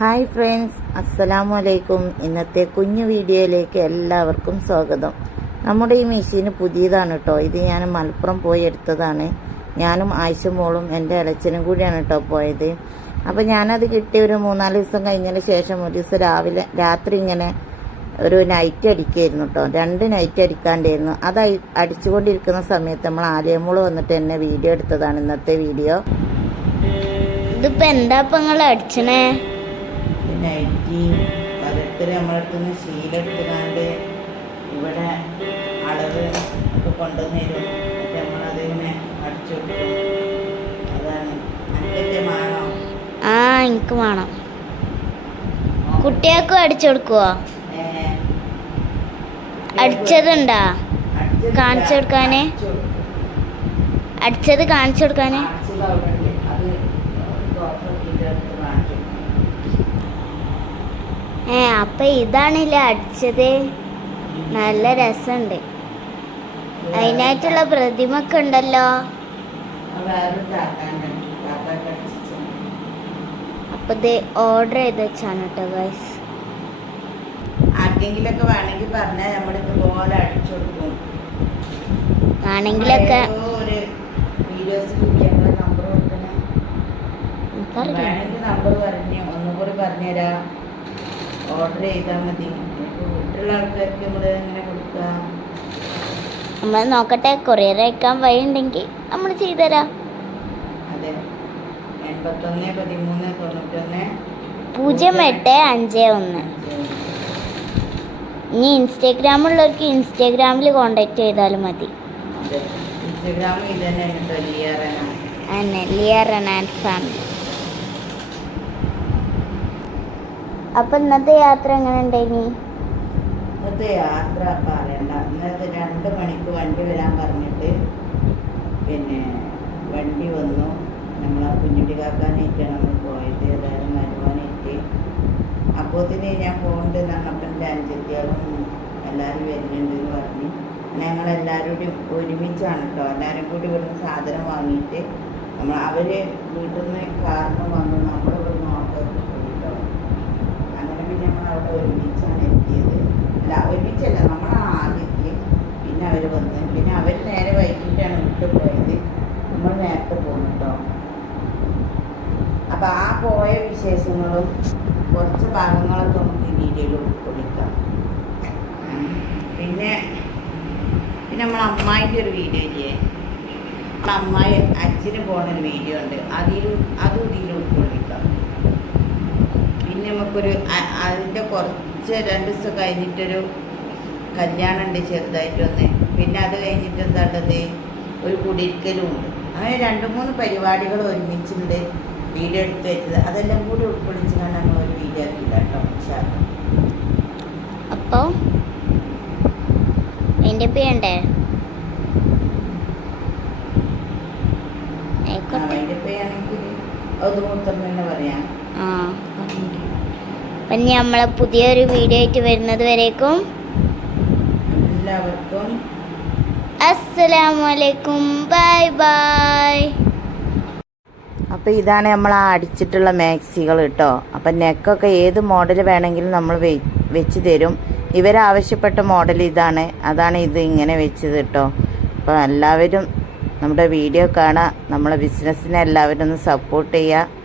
Hi friends അസ്സലാമു അലൈക്കും ഇന്നത്തെ കുഞ്ഞു വീഡിയോയിലേക്ക് എല്ലാവർക്കും സ്വാഗതം. നമ്മുടെ ഈ മെഷീന് പുതിയതാണ് കേട്ടോ ഇത് ഞാൻ മലപ്പുറം പോയി എടുത്തതാണ്. ഞാനും ആയിഷ മോളും എന്റെ ഇളച്ചനും കൂടിയാണ് കേട്ടോ പോയത്. അപ്പോൾ ഞാനത് കിട്ടി ഒരു മൂന്നാൽ ദിവസം കഴിഞ്ഞതിന് ശേഷം ഒരു ദിവസം രാവിലെ രാത്രി ഇങ്ങനെ ഒരു നൈറ്റ് അടിക്കായിരുന്നു കേട്ടോ രണ്ട് നൈറ്റ് അടിക്കാണ്ടായിരുന്നു. അത് അടിച്ചുകൊണ്ടിരിക്കുന്ന സമയത്ത് നമ്മൾ ആലിയമോൾ വന്നിട്ട് എന്നെ വീഡിയോ എടുത്തതാണ് ഇന്നത്തെ വീഡിയോ ഇതിപ്പോ എന്താ ഇപ്പൊ നിങ്ങൾ അടിച്ചണേ? നൈറ്റി ഓരോരുത്തർ നമ്മളടുത്ത് നിന്ന് ശീലെടുത്തുകാണ്ട് ഇവിടെ അളവ് ഒക്കെ കൊണ്ടുവന്ന് തരും എന്നിട്ട് നമ്മളതിങ്ങനെ അടിച്ചു കൊടുക്കും. അതാണ് അനക്കൊക്കെ വേണോ ആ എനിക്ക് വേണം കുട്ടികൾക്കും അടിച്ചു കൊടുക്കുവോ? അടിച്ചതുണ്ടാ? കാണിച്ചു കൊടുക്കാനേ? അടിച്ചത് കാണിച്ചു കൊടുക്കാന് അടിച്ചത് അവിടെ ഉണ്ട്. അത് ഡോക്ടർ എടുത്ത് കാണിച്ചു ഏ അപ്പൊ ഇതാണില്ലേ അടിച്ചത്. നല്ല രസമുണ്ട്. അതിനായിട്ടുള്ള പ്രതിമൊക്കെ ഉണ്ടല്ലോ. അപ്പൊ ഇത് ഓർഡർ ചെയ്ത് വെച്ചാണ് കേട്ടോ ഗൈസ് ആർക്കെങ്കിലൊക്കെ വേണമെങ്കിൽ പറഞ്ഞാൽ നമ്മൾ ഇതുപോലെ അടിച്ചു കൊടുക്കും. ആണെങ്കിലൊക്കെ നമ്പർ പറഞ്ഞു എനിക്കറിയില്ല. നമ്പർ പറഞ്ഞ് ഒന്നും കൂടി പറഞ്ഞുതരാം. ഓർഡർ ചെയ്താൽ മതി. വീട്ടിലുള്ള ആൾക്കാർക്ക് നമ്മൾ എങ്ങനെ കൊടുക്കാം? നമ്മൾ നോക്കട്ടെ കൊറിയർ അയക്കാൻ വഴി ഉണ്ടെങ്കിൽ നമ്മൾ ചെയ്തുതരാം. അതെ. എൺപത്തൊന്ന് പതിമൂന്ന് തൊണ്ണൂറ്റൊന്ന് പൂജ്യം എട്ട് അഞ്ച് ഒന്ന്. ഇനി ഇൻസ്റ്റാഗ്രാം ഉള്ളവർക്ക് ഇൻസ്റ്റാഗ്രാമിൽ കോണ്ടാക്ട് ചെയ്താലും മതി. ഇൻസ്റ്റാഗ്രാമിൽ ഇത് തന്നെ കേട്ടോ ലിയറന അന്നെ ലിയ റനാൻ ഫാമിലി അപ്പൊ ഇന്നത്തെ യാത്ര എങ്ങനെ ഉണ്ടായിനി? ഇന്നത്തെ യാത്ര പറയണ്ട. ഇന്നത്തെ രണ്ട് മണിക്ക് വണ്ടി വരാൻ പറഞ്ഞിട്ട് പിന്നെ വണ്ടി വന്നു. നമ്മൾ ആ കുഞ്ഞുട്ടി കാക്കാനായിട്ടാണ് നമ്മൾ പോയത്. ഏതായാലും മരുമോനായിട്ട് അപ്പോത്തിന് ഞാൻ പോകണ്ട് പറഞ്ഞപ്പോൾ എന്റെ അഞ്ചത്തിയാളും എല്ലാവരും വരുന്നുണ്ട് എന്ന് പറഞ്ഞു. ഞങ്ങളെല്ലാവരും കൂടി ഒരുമിച്ചാണ് കേട്ടോ എല്ലാവരും കൂടി ഇവിടുന്ന് സാധനം വാങ്ങിയിട്ട് നമ്മൾ അവർ വീട്ടിൽ നിന്ന് കാറിന് വന്നു. നമ്മൾ ഇവിടുന്ന് ഓട്ടോക്ക് പോയി കേട്ടോ അങ്ങനെ പിന്നെ നമ്മൾ അവിടെ ഒരുമിച്ചാണ് എത്തിയത്. അല്ല ഒരുമിച്ചല്ല നമ്മളാണ് ആദ്യം എത്തിയത് പിന്നെ അവർ വന്ന്. പിന്നെ അവർ നേരെ വൈകിട്ടാണ് വിട്ടു പോയത്. നമ്മൾ നേരത്തെ പോകുന്നു കേട്ടോ അപ്പം ആ പോയ വിശേഷങ്ങളും കുറച്ച് ഭാഗങ്ങളൊക്കെ നമുക്ക് ഈ വീഡിയോയിൽ ഉൾക്കൊള്ളിക്കാം. പിന്നെ പിന്നെ നമ്മൾ അമ്മായിന്റെ ഒരു വീഡിയോ ഇല്ലേ? നമ്മളെ അമ്മായി അച്ഛന് പോണൊരു വീഡിയോ ഉണ്ട്. അതിലും അതും ഇതിലും ഉൾക്കൊള്ളിക്കാം. പിന്നെ നമുക്കൊരു അതിന്റെ കുറച്ച് രണ്ട് ദിവസം കഴിഞ്ഞിട്ടൊരു കല്യാണം ഉണ്ട് ചെറുതായിട്ടൊന്ന്. പിന്നെ അത് കഴിഞ്ഞിട്ട് എന്താണ്ടത്? ഒരു കുടിയിരിക്കലും ഉണ്ട്. അങ്ങനെ രണ്ട് മൂന്ന് പരിപാടികൾ ഒരുമിച്ചുണ്ട് വീഡിയോ എടുത്ത് വെച്ചത്. അതെല്ലാം കൂടി ഉൾക്കൊള്ളിച്ചാണ് ഞങ്ങൾ ഒരു വീഡിയോ ആക്കില്ല കേട്ടോ പക്ഷേ അപ്പോൾ എന്റെ ആയിക്കോട്ടെ. അതിന്റെ പേയാണെങ്കിൽ അത് മൂത്തം തന്നെ പറയാം. ആ. അപ്പം ഇനി നമ്മളെ പുതിയൊരു വീഡിയോ ആയിട്ട് വരുന്നത് വരേക്കും. എല്ലാവർക്കും അസ്സലാമലൈക്കും ബൈ ബൈ അപ്പോൾ ഇതാണ് നമ്മൾ ആ അടിച്ചിട്ടുള്ള മാക്സികൾ കേട്ടോ. അപ്പം നെക്കൊക്കെ ഏത് മോഡൽ വേണമെങ്കിലും നമ്മൾ വെച്ച് തരും. ഇവരാവശ്യപ്പെട്ട മോഡൽ ഇതാണ്. അതാണ് ഇത് ഇങ്ങനെ വെച്ചത് കേട്ടോ. അപ്പോൾ എല്ലാവരും നമ്മുടെ വീഡിയോ കാണുക നമ്മളെ ബിസിനസ്സിനെ എല്ലാവരും ഒന്ന് സപ്പോർട്ട് ചെയ്യുക